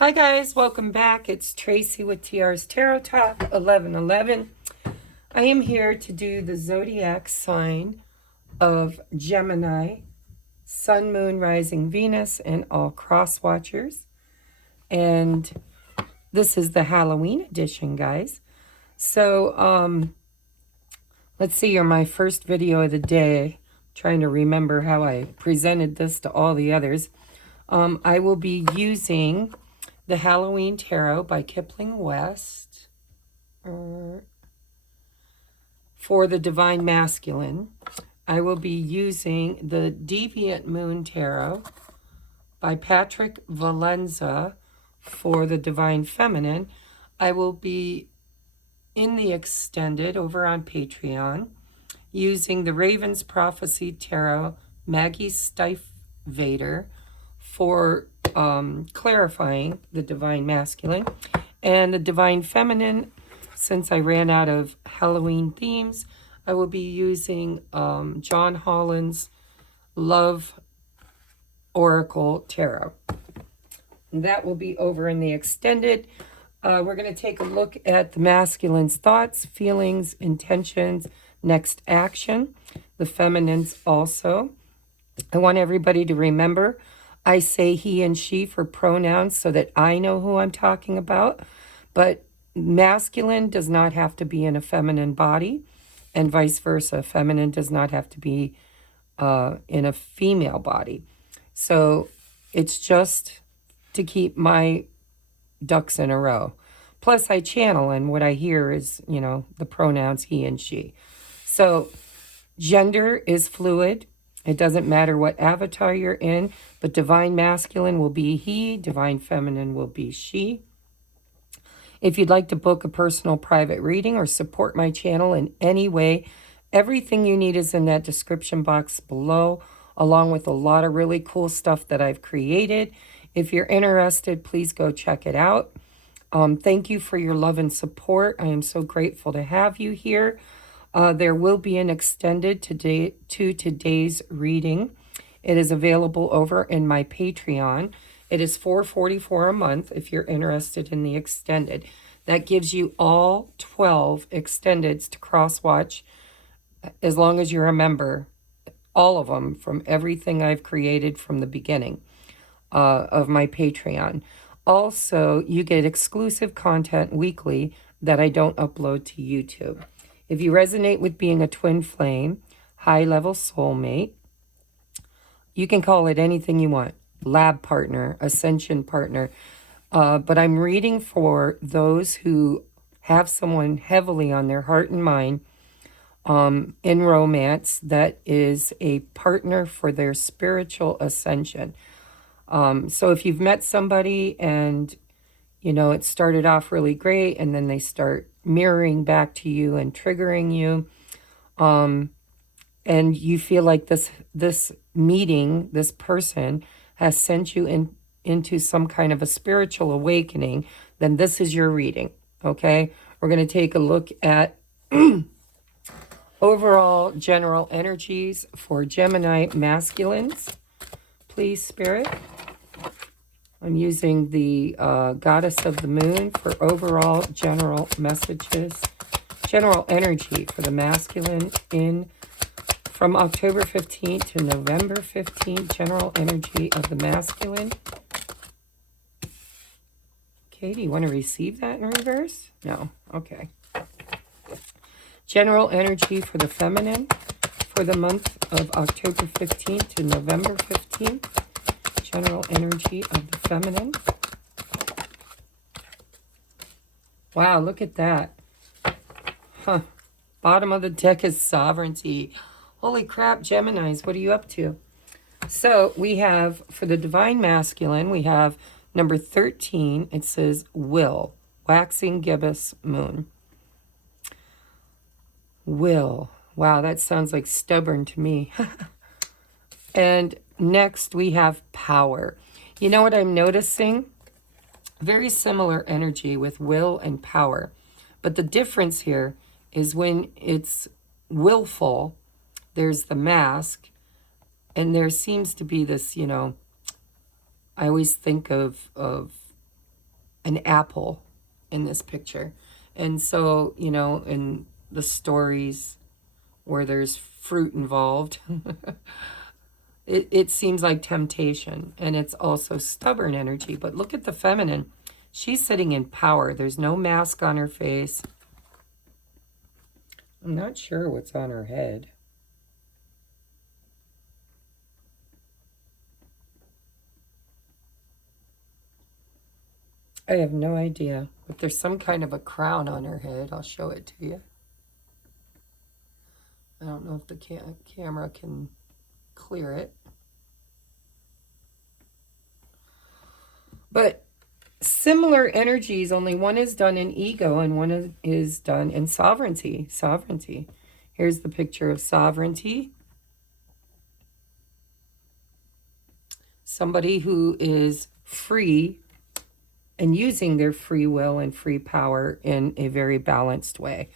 Hi guys, welcome back. It's Tracy with TR's Tarot Talk 1111. I am here to do the zodiac sign of Gemini, Sun, Moon, Rising, Venus, and all cross watchers. And this is the Halloween edition, guys. So, let's see, you're my first video of the day. Trying to remember how I presented this to all the others. I will be using the Halloween Tarot by Kipling West for the Divine Masculine. I will be using the Deviant Moon Tarot by Patrick Valenza for the Divine Feminine. I will be in the extended over on Patreon using the Raven's Prophecy Tarot, Maggie Stiefvater, for clarifying the Divine Masculine. And the Divine Feminine, since I ran out of Halloween themes, I will be using John Holland's Love Oracle Tarot. That will be over in the extended. We're going to take a look at the masculine's thoughts, feelings, intentions, next action. The feminine's also. I want everybody to remember I say he and she for pronouns so that I know who I'm talking about. But masculine does not have to be in a feminine body, and vice versa. Feminine does not have to be in a female body. So it's just to keep my ducks in a row. Plus I channel, and what I hear is, the pronouns he and she. So gender is fluid. It doesn't matter what avatar you're in, but Divine Masculine will be he, Divine Feminine will be she. If you'd like to book a personal private reading or support my channel in any way, everything you need is in that description box below, along with a lot of really cool stuff that I've created. If you're interested, please go check it out. Thank you for your love and support. I am so grateful to have you here. There will be an extended to today's reading. It is available over in my Patreon. It is $4.44 a month if you're interested in the extended. That gives you all 12 extendeds to cross-watch as long as you're a member. All of them from everything I've created from the beginning of my Patreon. Also, you get exclusive content weekly that I don't upload to YouTube. If you resonate with being a twin flame, high-level soulmate, you can call it anything you want. Lab partner, ascension partner. But I'm reading for those who have someone heavily on their heart and mind in romance that is a partner for their spiritual ascension. So if you've met somebody and, it started off really great and then they start mirroring back to you and triggering you, and you feel like this meeting, this person has sent you into some kind of a spiritual awakening, then this is your reading, okay? We're going to take a look at overall general energies for Gemini masculines. Please, Spirit. I'm using the Goddess of the Moon for overall general messages, general energy for the masculine from October 15th to November 15th, general energy of the masculine. Okay, do you want to receive that in reverse? No, okay. General energy for the feminine for the month of October 15th to November 15th. General energy of the feminine. Wow, look at that. Huh. Bottom of the deck is sovereignty. Holy crap, Geminis, what are you up to? So we have, for the Divine Masculine, we have number 13. It says will. Waxing gibbous moon. Will. Wow, that sounds like stubborn to me. And next, we have power. You know what I'm noticing? Very similar energy with will and power. But the difference here is when it's willful, there's the mask, and there seems to be this, I always think of an apple in this picture. And so, you know, in the stories where there's fruit involved, it seems like temptation, and it's also stubborn energy. But look at the feminine. She's sitting in power. There's no mask on her face. I'm not sure what's on her head. I have no idea. But there's some kind of a crown on her head. I'll show it to you. I don't know if the camera can clear it. But similar energies, only one is done in ego and one is done in sovereignty. Sovereignty. Here's the picture of sovereignty. Somebody who is free and using their free will and free power in a very balanced way.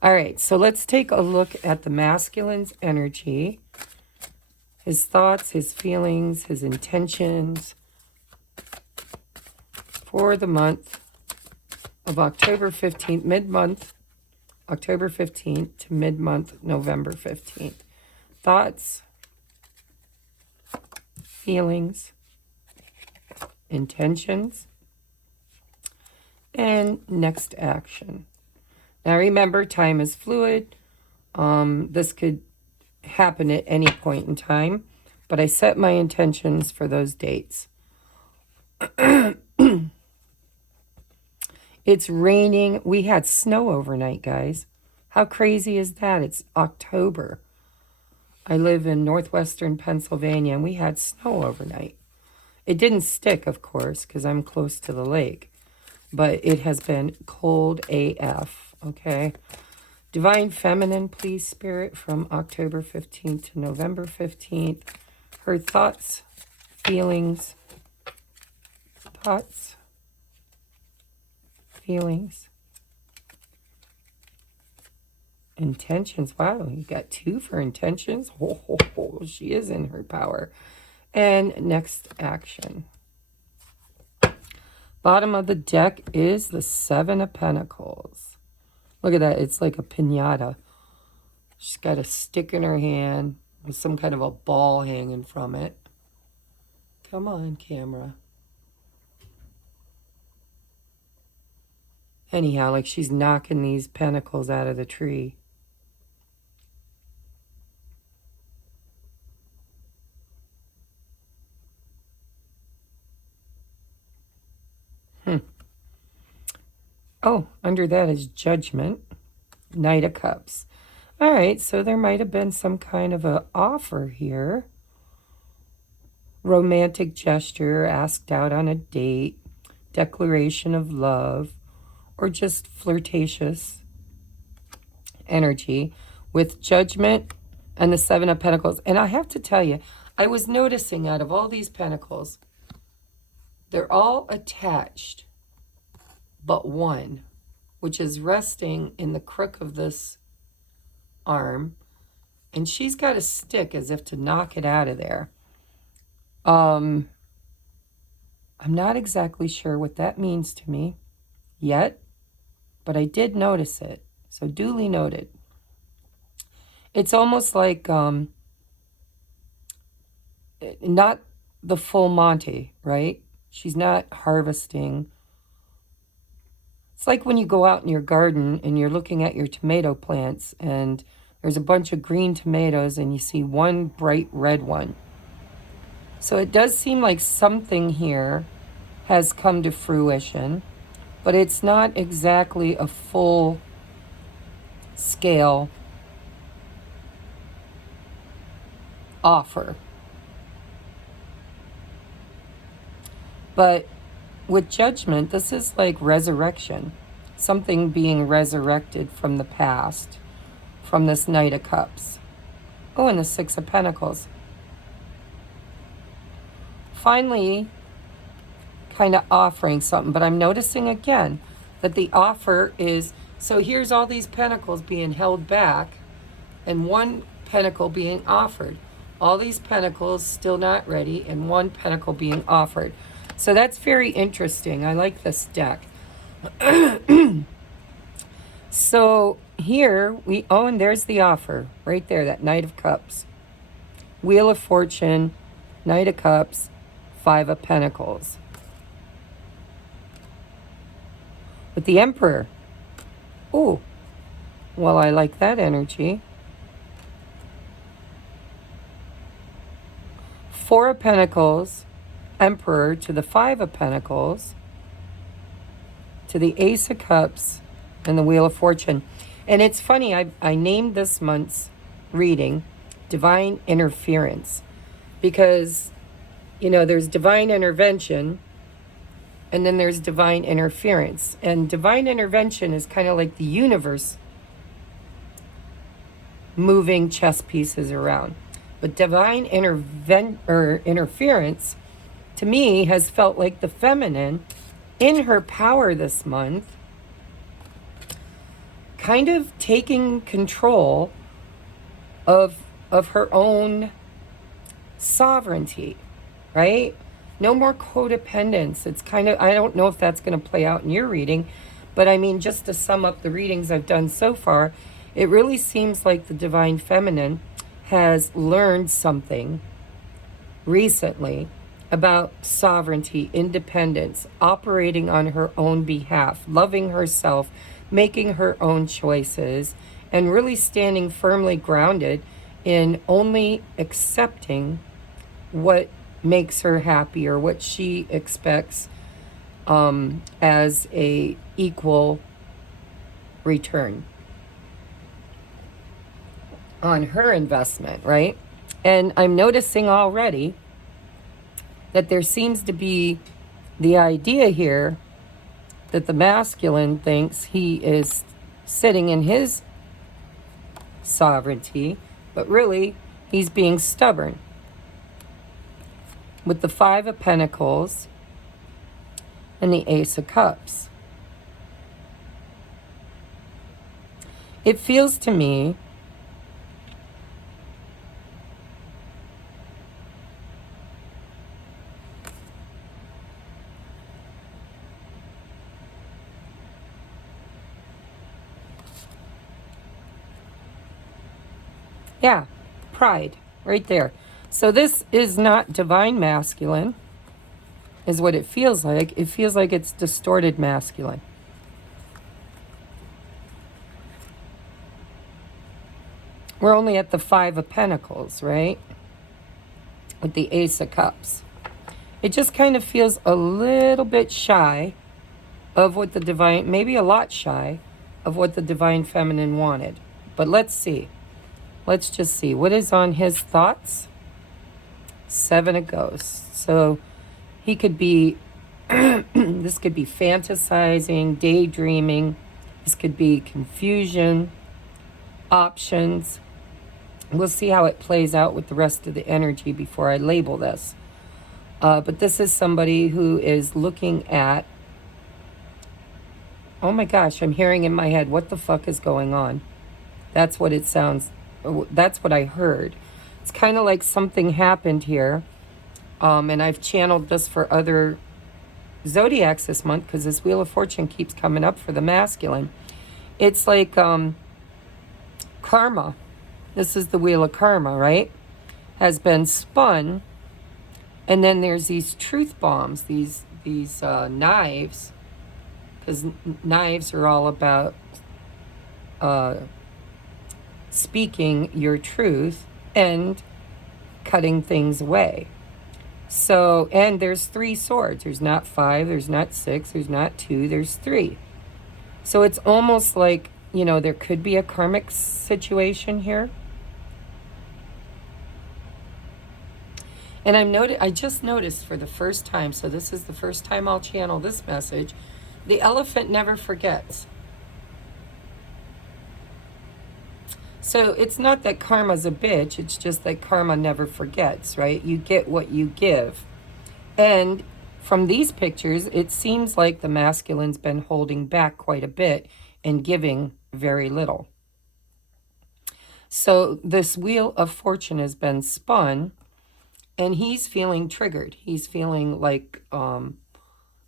All right, so let's take a look at the masculine's energy, his thoughts, his feelings, his intentions for the month of October 15th, mid-month, October 15th to mid-month, November 15th. Thoughts, feelings, intentions, and next action. Now remember, time is fluid. This could happen at any point in time, but I set my intentions for those dates. It's raining. We had snow overnight, guys. How crazy is that? It's October. I live in northwestern Pennsylvania, and we had snow overnight. It didn't stick, of course, because I'm close to the lake. But it has been cold AF, okay? Divine Feminine, please, Spirit, from October 15th to November 15th. Her thoughts, feelings, intentions. Wow, you got 2 for intentions. Oh, she is in her power. And next action. Bottom of the deck is the 7 of Pentacles. Look at that. It's like a piñata. She's got a stick in her hand with some kind of a ball hanging from it. Come on, camera. Anyhow, like she's knocking these pentacles out of the tree. Oh, under that is Judgment, Knight of Cups. All right, so there might have been some kind of an offer here. Romantic gesture, asked out on a date, declaration of love, or just flirtatious energy with Judgment and the 7 of Pentacles. And I have to tell you, I was noticing out of all these pentacles, they're all attached but one, which is resting in the crook of this arm, and she's got a stick as if to knock it out of there. I'm not exactly sure what that means to me yet, but I did notice it, so duly noted. It's almost like not the full Monty, right? She's not harvesting. It's like when you go out in your garden and you're looking at your tomato plants and there's a bunch of green tomatoes and you see one bright red one. So it does seem like something here has come to fruition, but it's not exactly a full scale offer. But with Judgment, this is like resurrection. Something being resurrected from the past, from this Knight of Cups. Oh, and the 6 of Pentacles. Finally, kind of offering something, but I'm noticing again that the offer is, so here's all these pentacles being held back and one pentacle being offered. All these pentacles still not ready and one pentacle being offered. So that's very interesting. I like this deck. So here we, oh, and there's the offer right there, that Knight of Cups. Wheel of Fortune, Knight of Cups, Five of Pentacles. With the Emperor. Oh, well, I like that energy. Four of Pentacles, Emperor to the Five of Pentacles, to the Ace of Cups, and the Wheel of Fortune. And it's funny, I named this month's reading Divine Interference because, you know, there's divine intervention and then there's divine interference. And divine intervention is kind of like the universe moving chess pieces around. But divine interference, to me, has felt like the feminine in her power this month, kind of taking control of her own sovereignty, right? No more codependence. It's kind of, I don't know if that's going to play out in your reading, but I mean, just to sum up the readings I've done so far, it really seems like the divine feminine has learned something recently about sovereignty, independence, operating on her own behalf, loving herself, making her own choices, and really standing firmly grounded in only accepting what makes her happy or what she expects as a equal return on her investment, right? And I'm noticing already that there seems to be the idea here that the masculine thinks he is sitting in his sovereignty, but really he's being stubborn. With the Five of Pentacles and the Ace of Cups. It feels to me yeah, pride, right there. So this is not divine masculine, is what it feels like. It feels like it's distorted masculine. We're only at the Five of Pentacles, right? With the Ace of Cups. It just kind of feels a little bit shy of what the divine, maybe a lot shy of what the divine feminine wanted. But let's see. Let's just see. What is on his thoughts? Seven of Ghosts. So he could be, this could be fantasizing, daydreaming. This could be confusion, options. We'll see how it plays out with the rest of the energy before I label this. But this is somebody who is looking at, oh my gosh, I'm hearing in my head, what the fuck is going on? That's what it sounds, that's what I heard. It's kind of like something happened here. And I've channeled this for other zodiacs this month because this Wheel of Fortune keeps coming up for the masculine. It's like karma. This is the Wheel of Karma, right? Has been spun. And then there's these truth bombs, these knives, because knives are all about speaking your truth and cutting things away. So, and there's three swords. There's not five, there's not six, there's not two, there's three. So it's almost like, you know, there could be a karmic situation here. And I just noticed for the first time, so this is the first time I'll channel this message, the elephant never forgets. So it's not that karma's a bitch, it's just that karma never forgets, right? You get what you give. And from these pictures, it seems like the masculine's been holding back quite a bit and giving very little. So this Wheel of Fortune has been spun. And he's feeling triggered. He's feeling like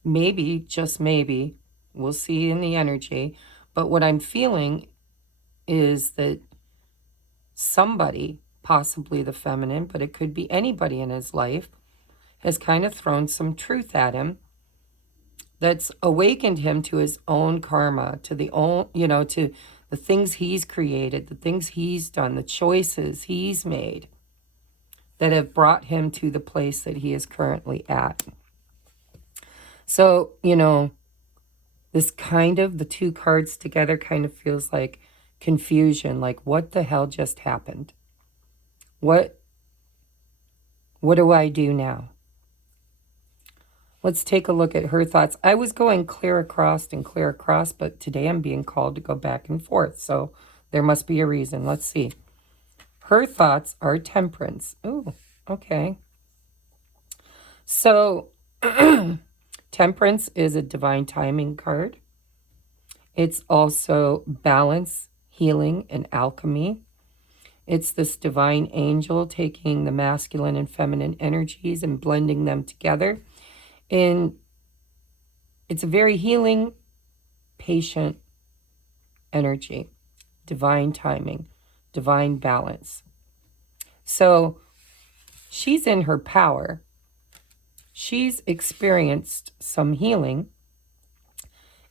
maybe, just maybe, we'll see in the energy, but what I'm feeling is that somebody, possibly the feminine, but it could be anybody in his life, has kind of thrown some truth at him that's awakened him to his own karma, to the own, to the things he's created, the things he's done, the choices he's made that have brought him to the place that he is currently at. So, this kind of, the two cards together kind of feels like confusion, like what the hell just happened? What do I do now? Let's take a look at her thoughts. I was going clear across and clear across, but today I'm being called to go back and forth. So there must be a reason. Let's see. Her thoughts are temperance. Oh, okay. So temperance is a divine timing card. It's also balance, healing, and alchemy. It's this divine angel taking the masculine and feminine energies and blending them together. And it's a very healing, patient energy, divine timing, divine balance. So she's in her power. She's experienced some healing,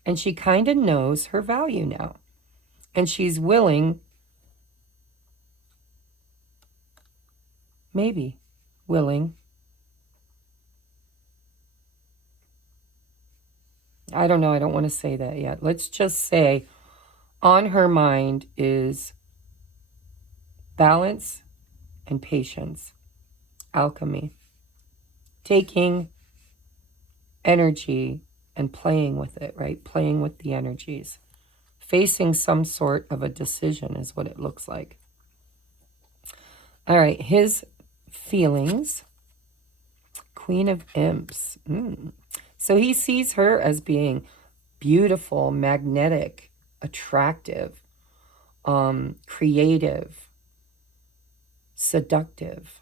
and she kind of knows her value now. And she's willing, maybe willing, I don't know, I don't want to say that yet. Let's just say on her mind is balance and patience, alchemy, taking energy and playing with it, right? Playing with the energies. Facing some sort of a decision is what it looks like. All right, his feelings. Queen of Imps. So he sees her as being beautiful, magnetic, attractive, creative, seductive.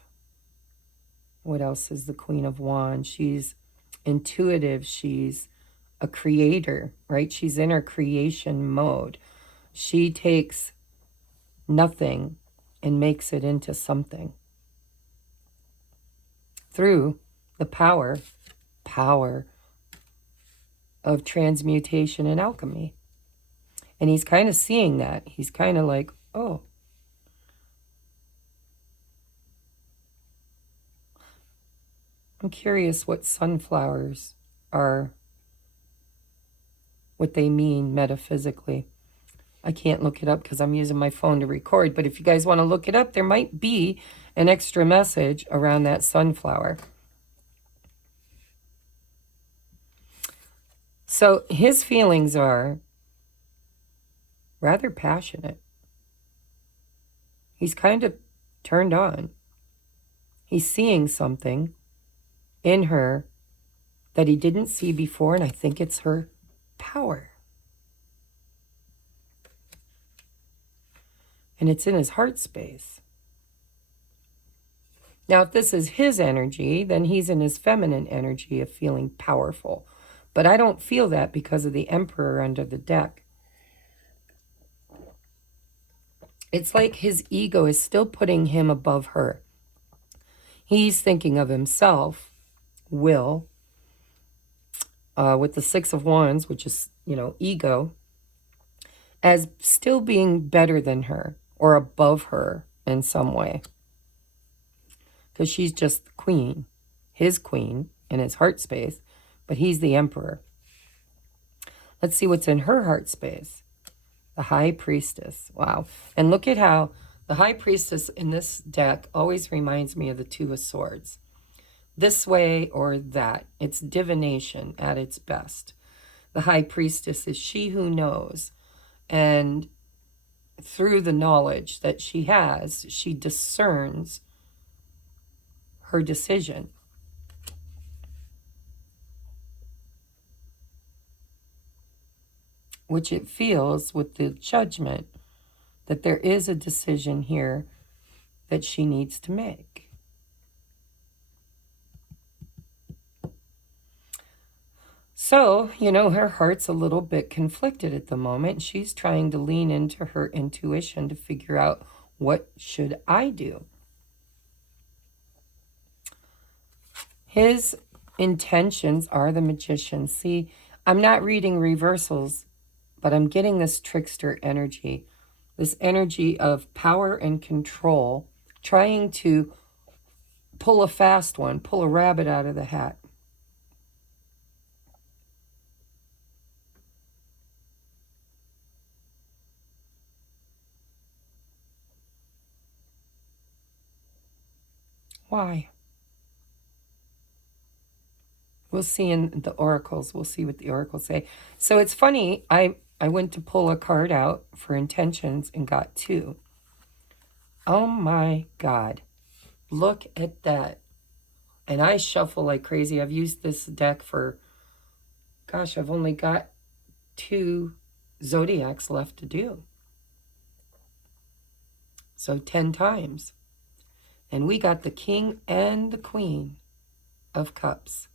What else is the Queen of Wands? She's intuitive. She's a creator, right? She's in her creation mode. She takes nothing and makes it into something through the power of transmutation and alchemy. And he's kind of seeing that. He's kind of like, oh, I'm curious what sunflowers are, what they mean metaphysically. I can't look it up because I'm using my phone to record, but if you guys want to look it up, there might be an extra message around that sunflower. So his feelings are rather passionate. He's kind of turned on. He's seeing something in her that he didn't see before, and I think it's her power. And it's in his heart space. Now, if this is his energy, then he's in his feminine energy of feeling powerful. But I don't feel that because of the Emperor under the deck. It's like his ego is still putting him above her. He's thinking of himself, will, with the Six of Wands, which is, ego, as still being better than her or above her in some way. Because she's just the queen, his queen in his heart space, but he's the Emperor. Let's see what's in her heart space. The High Priestess. Wow. And look at how the High Priestess in this deck always reminds me of the Two of Swords. This way or that. It's divination at its best. The High Priestess is she who knows. And through the knowledge that she has, she discerns her decision. Which it feels with the Judgment that there is a decision here that she needs to make. So, you know, her heart's a little bit conflicted at the moment. She's trying to lean into her intuition to figure out, what should I do? His intentions are the Magician. See, I'm not reading reversals, but I'm getting this trickster energy, this energy of power and control, trying to pull a fast one, pull a rabbit out of the hat. Why? We'll see in the oracles. We'll see what the oracles say. So it's funny, I went to pull a card out for intentions and got 2. Oh my God. Look at that. And I shuffle like crazy. I've used this deck for, gosh, I've only got 2 zodiacs left to do. So 10 times. And we got the King and the Queen of Cups.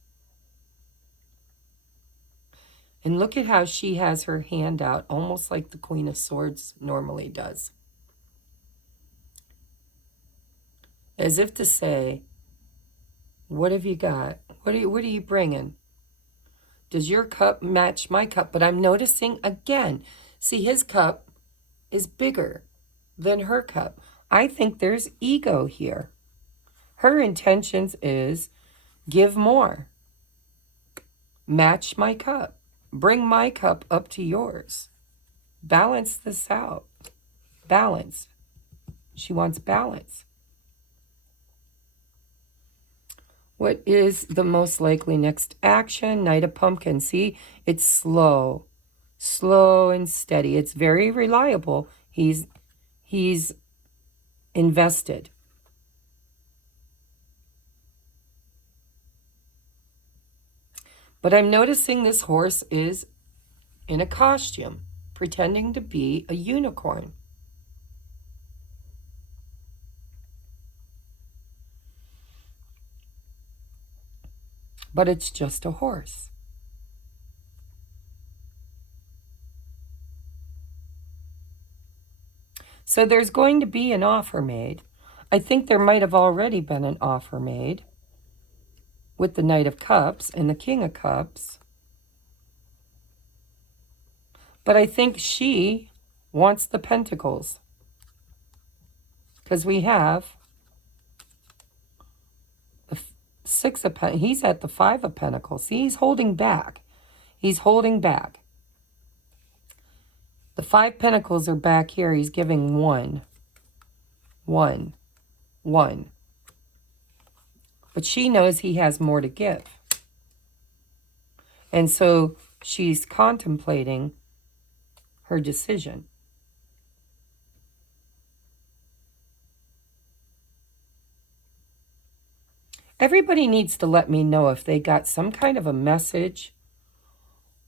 And look at how she has her hand out, almost like the Queen of Swords normally does. As if to say, what have you got? What are you bringing? Does your cup match my cup? But I'm noticing again, see, his cup is bigger than her cup. I think there's ego here. Her intentions is give more. Match my cup. Bring my cup up to yours. Balance this out. Balance. She wants balance. What is the most likely next action? Knight of Pumpkins. See, it's slow. Slow and steady. It's very reliable. He's invested. But I'm noticing this horse is in a costume, pretending to be a unicorn. But it's just a horse. So there's going to be an offer made. I think there might have already been an offer made with the Knight of Cups and the King of Cups. But I think she wants the Pentacles. Because we have the 6 of Pentacles. He's at the 5 of Pentacles. See, he's holding back. He's holding back. The 5 Pentacles are back here. He's giving 1. 1. 1. But she knows he has more to give. And so she's contemplating her decision. Everybody needs to let me know if they got some kind of a message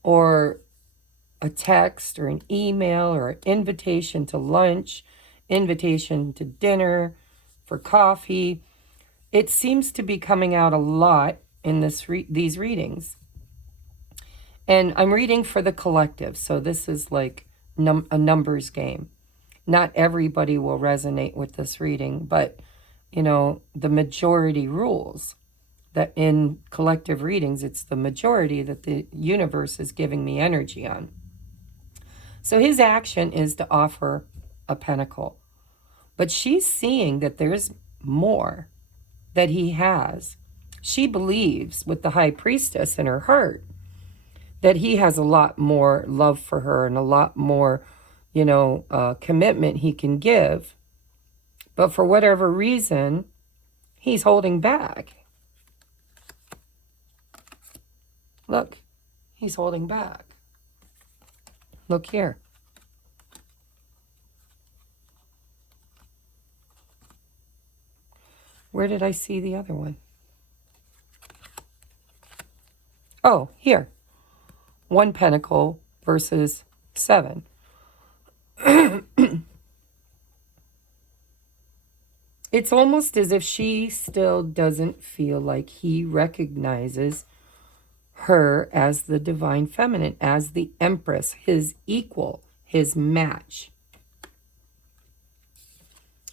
or a text or an email or an invitation to lunch, invitation to dinner, for coffee. It seems to be coming out a lot in these readings. And I'm reading for the collective, so this is like a numbers game. Not everybody will resonate with this reading, but, you know, the majority rules. That in collective readings, it's the majority that the universe is giving me energy on. So his action is to offer a pentacle. But she's seeing that there's more that he has. She believes with the High Priestess in her heart that he has a lot more love for her and a lot more, you know, commitment he can give. But for whatever reason, he's holding back. Look, he's holding back. Look here. Where did I see the other one? Oh, here. 1 pentacle versus 7. It's almost as if she still doesn't feel like he recognizes her as the divine feminine, as the empress, his equal, his match.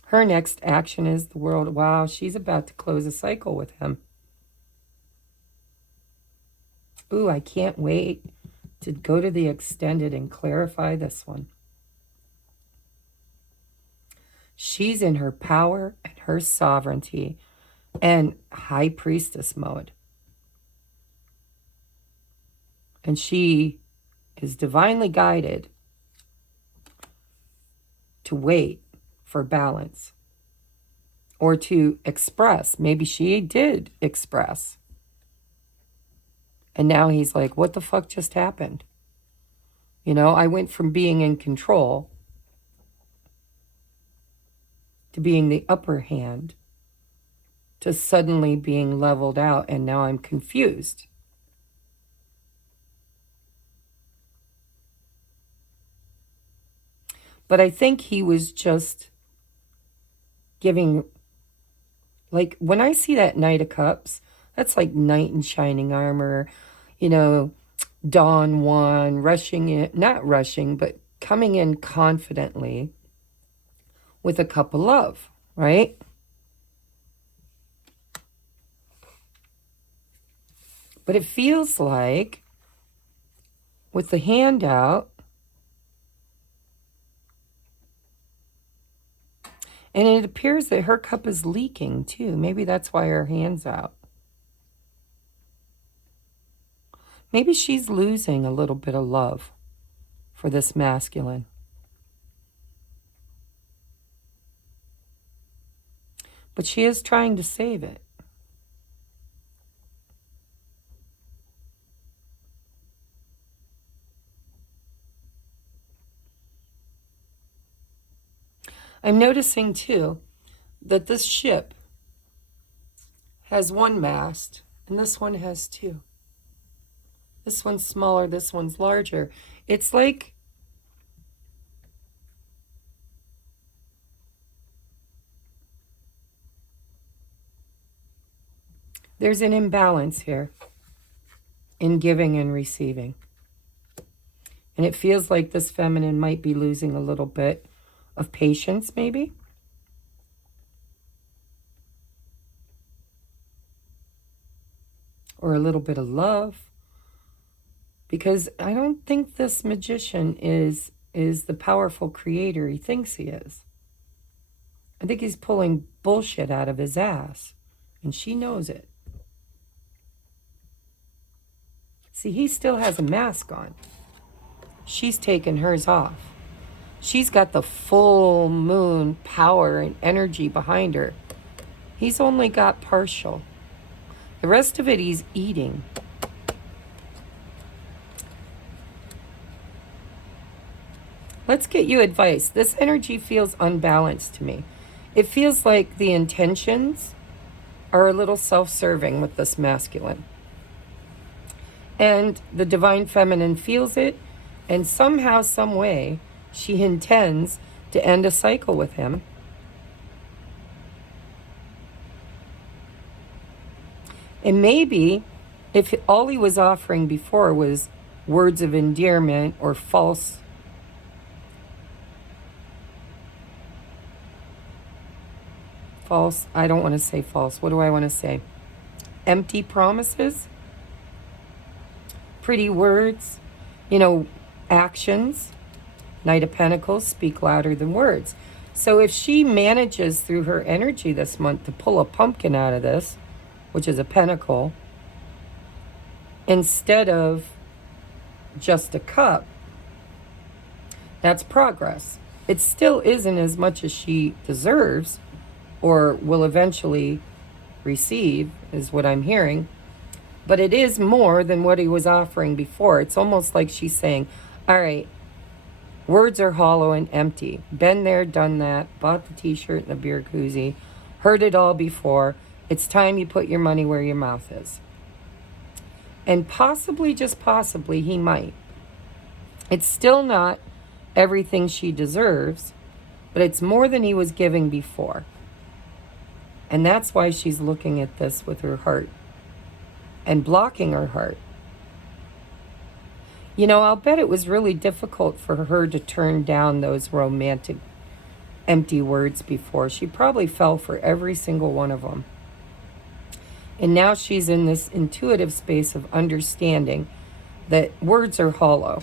Her next action is the world. Wow, she's about to close a cycle with him. Ooh, I can't wait to go to the extended and clarify this one. She's in her power and her sovereignty and high priestess mode. And she is divinely guided to wait for balance or to express. Maybe she did express. And now he's like, what the fuck just happened? You know, I went from being in control to being the upper hand to suddenly being leveled out, and now I'm confused. But I think he was just giving, like, when I see that Knight of Cups, that's like knight in shining armor, you know, Dawn one, rushing in, not rushing, but coming in confidently with a cup of love, right? But it feels like with the hand out, and it appears that her cup is leaking too. Maybe that's why her hand's out. Maybe she's losing a little bit of love for this masculine. But she is trying to save it. I'm noticing too that this ship has one mast and this one has two. This one's smaller, this one's larger. It's like there's an imbalance here in giving and receiving. And it feels like this feminine might be losing a little bit of patience, maybe. Or a little bit of love. Because I don't think this magician is the powerful creator he thinks he is. I think he's pulling bullshit out of his ass. And she knows it. See, he still has a mask on. She's taken hers off. She's got the full moon power and energy behind her. He's only got partial. The rest of it he's eating. Let's get you advice. This energy feels unbalanced to me. It feels like the intentions are a little self-serving with this masculine. And the divine feminine feels it, and somehow, some way, she intends to end a cycle with him. And maybe if all he was offering before was words of endearment or I don't want to say false. What do I want to say? Empty promises, pretty words, you know, actions. Knight of Pentacles speak louder than words. So if she manages through her energy this month to pull a pumpkin out of this, which is a pentacle, instead of just a cup, that's progress. It still isn't as much as she deserves or will eventually receive, is what I'm hearing. But it is more than what he was offering before. It's almost like she's saying, all right, words are hollow and empty. Been there, done that, bought the t-shirt and the beer koozie, heard it all before. It's time you put your money where your mouth is. And possibly, just possibly, he might. It's still not everything she deserves, but it's more than he was giving before. And that's why she's looking at this with her heart and blocking her heart. You know, I'll bet it was really difficult for her to turn down those romantic, empty words before. She probably fell for every single one of them. And now she's in this intuitive space of understanding that words are hollow.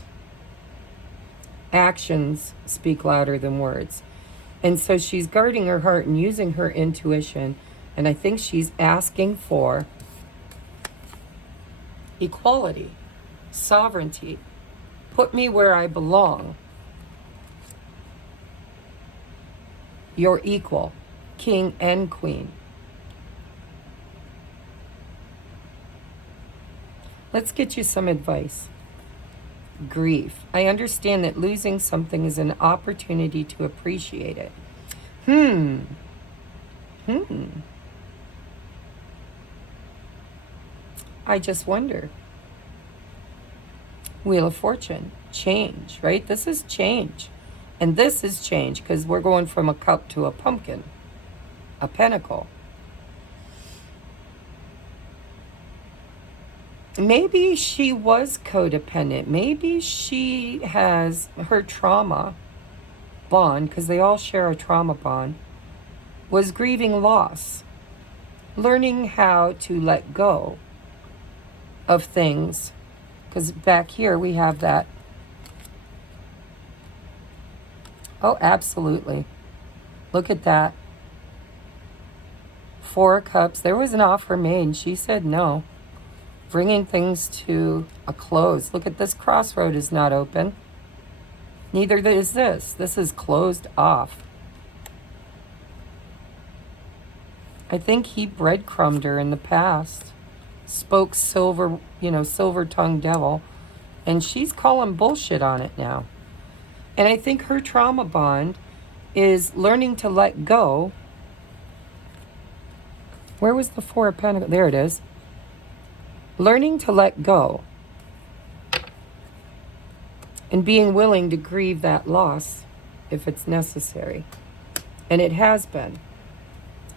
Actions speak louder than words. And so she's guarding her heart and using her intuition. And I think she's asking for equality, sovereignty. Put me where I belong. You're equal, king and queen. Let's get you some advice. Grief. I understand that losing something is an opportunity to appreciate it. I just wonder. Wheel of Fortune. Change, right? This is change. And this is change because we're going from a cup to a pumpkin, a pentacle. Maybe she was codependent. Maybe she has her trauma bond, because they all share a trauma bond, was grieving loss, learning how to let go of things. Because back here we have that. Oh, absolutely. Look at that. 4 of Cups. There was an offer made. She said no. Bringing things to a close. Look at this crossroad is not open. Neither is this. This is closed off. I think he breadcrumbed her in the past. Spoke silver-tongued devil. And she's calling bullshit on it now. And I think her trauma bond is learning to let go. Where was the 4 of Pentacles? There it is. Learning to let go. And being willing to grieve that loss if it's necessary. And it has been.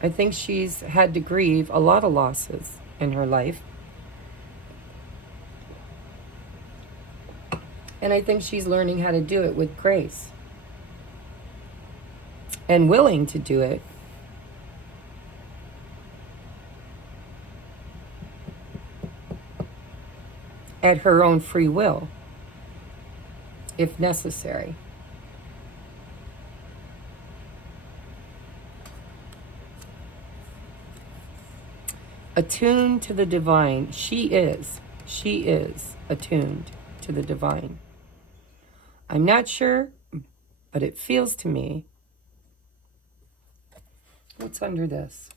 I think she's had to grieve a lot of losses in her life. And I think she's learning how to do it with grace. And willing to do it. At her own free will, if necessary. Attuned to the divine. She is attuned to the divine. I'm not sure, but it feels to me. What's under this?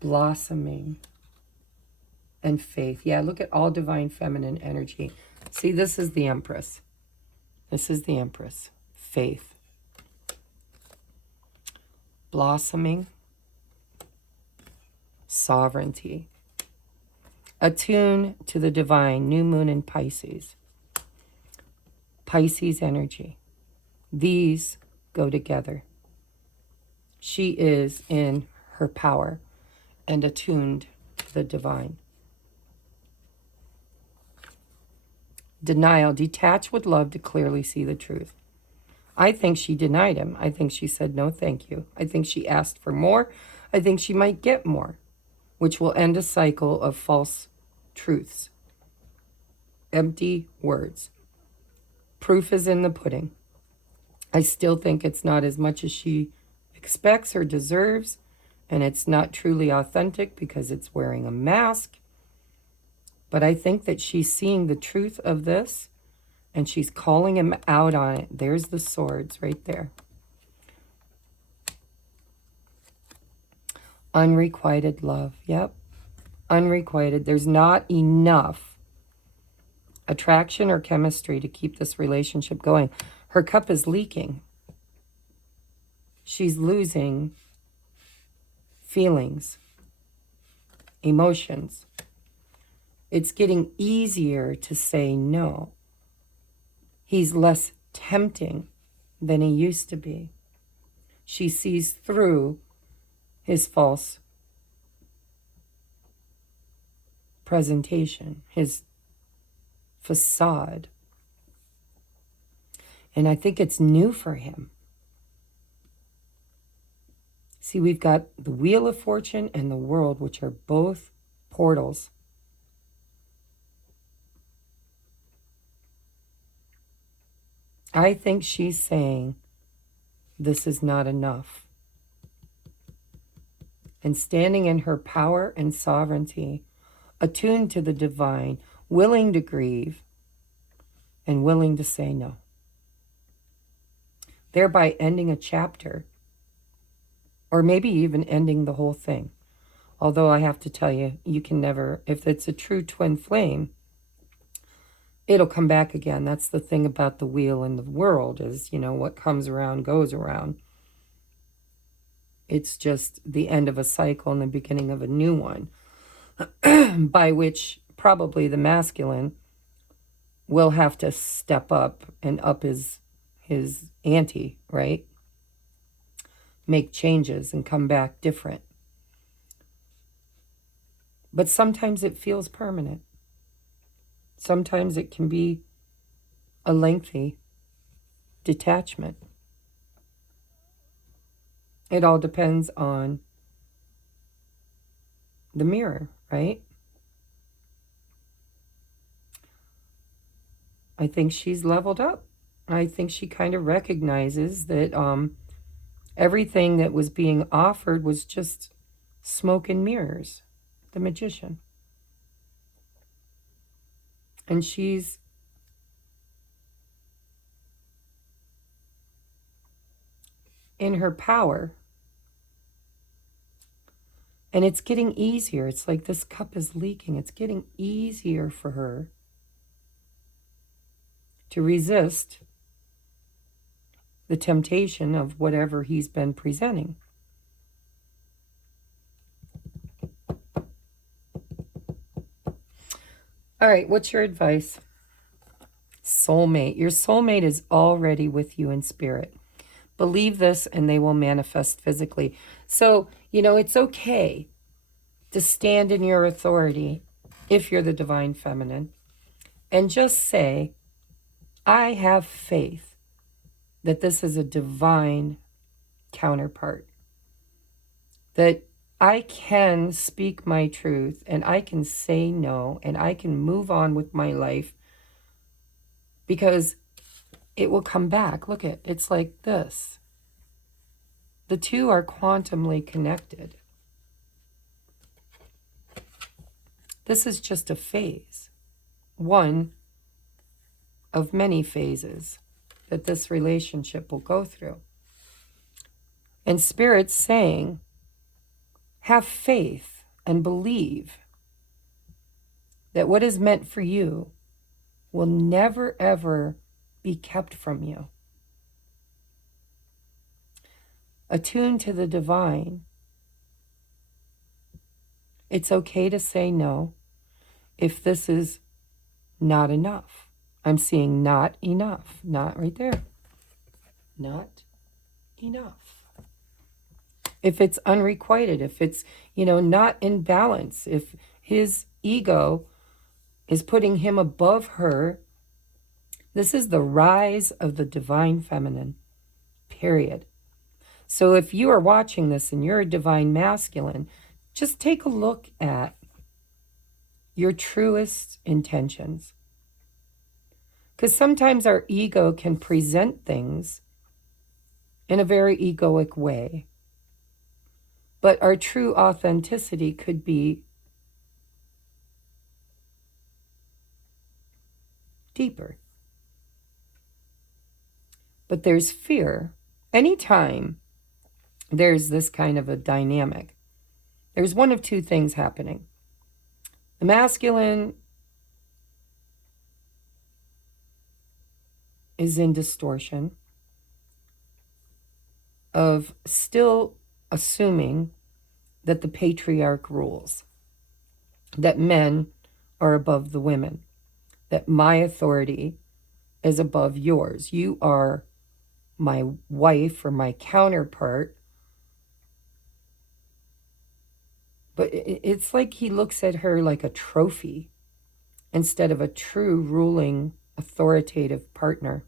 Blossoming and faith. Yeah, look at all divine feminine energy. See, this is the Empress. This is the Empress. Faith. Blossoming. Sovereignty. Attune to the divine. New moon in Pisces. Pisces energy. These go together. She is in her power and attuned to the divine. Denial. Detach with love to clearly see the truth. I think she denied him. I think she said, no, thank you. I think she asked for more. I think she might get more, which will end a cycle of false truths. Empty words. Proof is in the pudding. I still think it's not as much as she expects or deserves, and it's not truly authentic because it's wearing a mask. But I think that she's seeing the truth of this, and she's calling him out on it. There's the swords right there. Unrequited love. Yep. Unrequited. There's not enough attraction or chemistry to keep this relationship going. Her cup is leaking. She's losing feelings, emotions. It's getting easier to say no. He's less tempting than he used to be. She sees through his false presentation, his facade. And I think it's new for him. See, we've got the Wheel of Fortune and the World, which are both portals. I think she's saying this is not enough. And standing in her power and sovereignty, attuned to the divine, willing to grieve, and willing to say no. Thereby ending a chapter, or maybe even ending the whole thing. Although I have to tell you, you can never, if it's a true twin flame, it'll come back again. That's the thing about the wheel and the world is, you know, what comes around goes around. It's just the end of a cycle and the beginning of a new one, by which probably the masculine will have to step up and up his ante, right? Make changes and come back different. But sometimes it feels permanent. Sometimes it can be a lengthy detachment. It all depends on the mirror, right? I think she's leveled up. I think she kind of recognizes that everything that was being offered was just smoke and mirrors, the Magician. And she's in her power. And it's getting easier. It's like this cup is leaking. It's getting easier for her to resist the temptation of whatever he's been presenting. All right, what's your advice? Soulmate. Your soulmate is already with you in spirit. Believe this and they will manifest physically. So, you know, it's okay to stand in your authority if you're the divine feminine and just say, I have faith that this is a divine counterpart, that I can speak my truth and I can say no and I can move on with my life because it will come back. Look at it's like this. The two are quantumly connected. This is just a phase, one of many phases that this relationship will go through. And Spirit's saying, have faith and believe that what is meant for you will never, ever be kept from you. Attune to the divine. It's okay to say no if this is not enough. I'm seeing not enough. Not right there. Not enough. If it's unrequited, if it's, not in balance, if his ego is putting him above her, this is the rise of the divine feminine, period. So if you are watching this and you're a divine masculine, just take a look at your truest intentions. Because sometimes our ego can present things in a very egoic way. But our true authenticity could be deeper. But there's fear. Anytime there's this kind of a dynamic, there's one of two things happening. The masculine is in distortion of still assuming that the patriarch rules, that men are above the women, that my authority is above yours. You are my wife or my counterpart. But it's like he looks at her like a trophy instead of a true ruling, authoritative partner.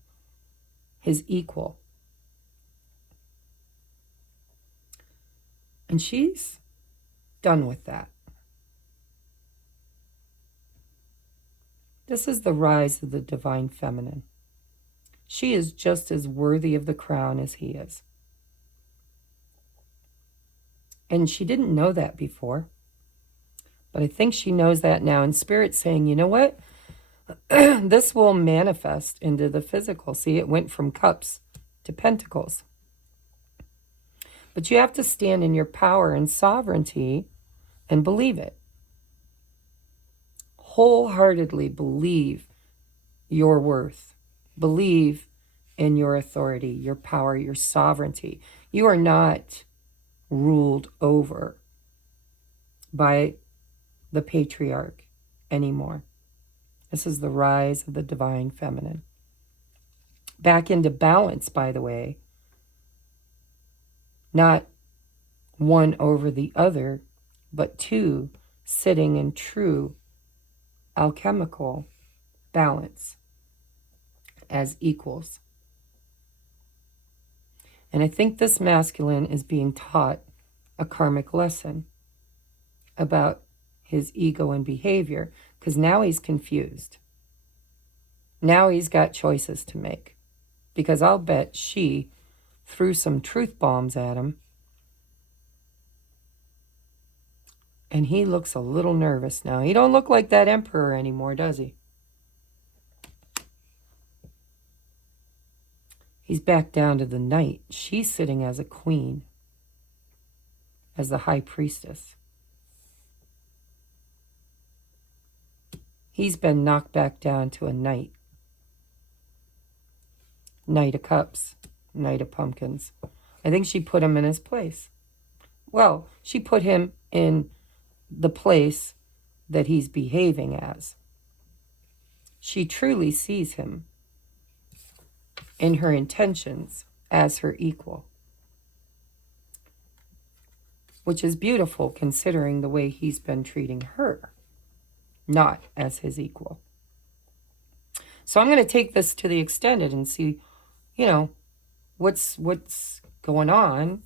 his equal. And she's done with that. This is the rise of the divine feminine. She is just as worthy of the crown as he is. And she didn't know that before. But I think she knows that now. And Spirit's saying, you know what? This will manifest into the physical. See, it went from cups to pentacles. But you have to stand in your power and sovereignty and believe it. Wholeheartedly believe your worth. Believe in your authority, your power, your sovereignty. You are not ruled over by the patriarch anymore. This is the rise of the divine feminine. Back into balance, by the way. Not one over the other, but two sitting in true alchemical balance as equals. And I think this masculine is being taught a karmic lesson about his ego and behavior, because now he's confused. Now he's got choices to make, because I'll bet she threw some truth bombs at him, and he looks a little nervous now. He don't look like that emperor anymore, does he? He's back down to the knight. She's sitting as a queen, as the high priestess. He's been knocked back down to a knight. Knight of Cups, Knight of Pumpkins. I think she put him in his place. Well, she put him in the place that he's behaving as. She truly sees him in her intentions as her equal, which is beautiful considering the way he's been treating her, not as his equal. So I'm going to take this to the extended and see, you know, what's going on,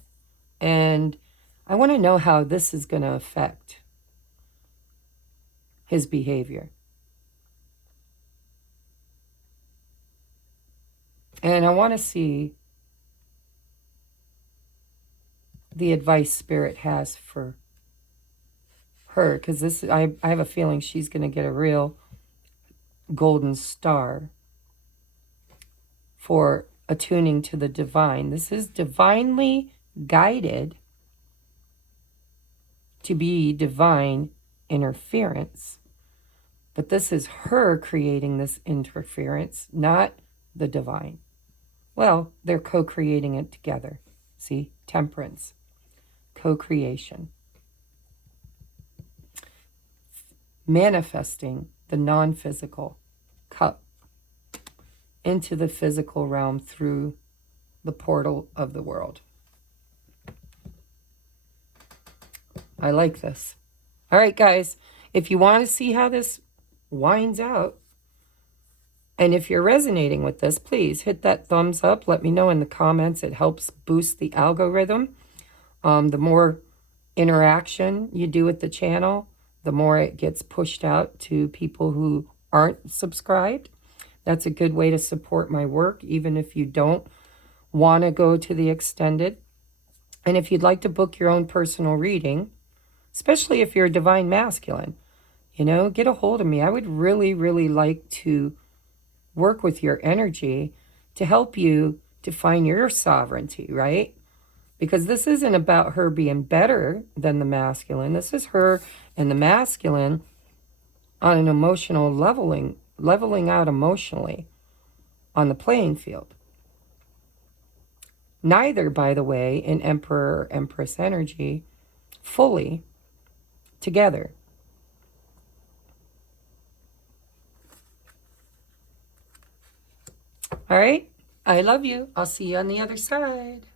and I want to know how this is going to affect his behavior. And I want to see the advice Spirit has for her, because this I have a feeling she's going to get a real golden star for attuning to the divine. This is divinely guided to be divine interference. But this is her creating this interference, not the divine. Well, they're co-creating it together. See? Temperance. Co-creation. Manifesting the non-physical cup into the physical realm through the portal of the world. I like this. All right, guys. If you want to see how this winds out, and if you're resonating with this, please hit that thumbs up. Let me know in the comments. It helps boost the algorithm. The more interaction you do with the channel, the more it gets pushed out to people who aren't subscribed. That's a good way to support my work, even if you don't want to go to the extended. And if you'd like to book your own personal reading, especially if you're a divine masculine, you know, get a hold of me. I would really, really like to work with your energy to help you to find your sovereignty, right? Because this isn't about her being better than the masculine. This is her and the masculine on an emotional leveling out emotionally on the playing field. Neither, by the way, in Emperor or Empress energy, fully together. All right? I love you. I'll see you on the other side.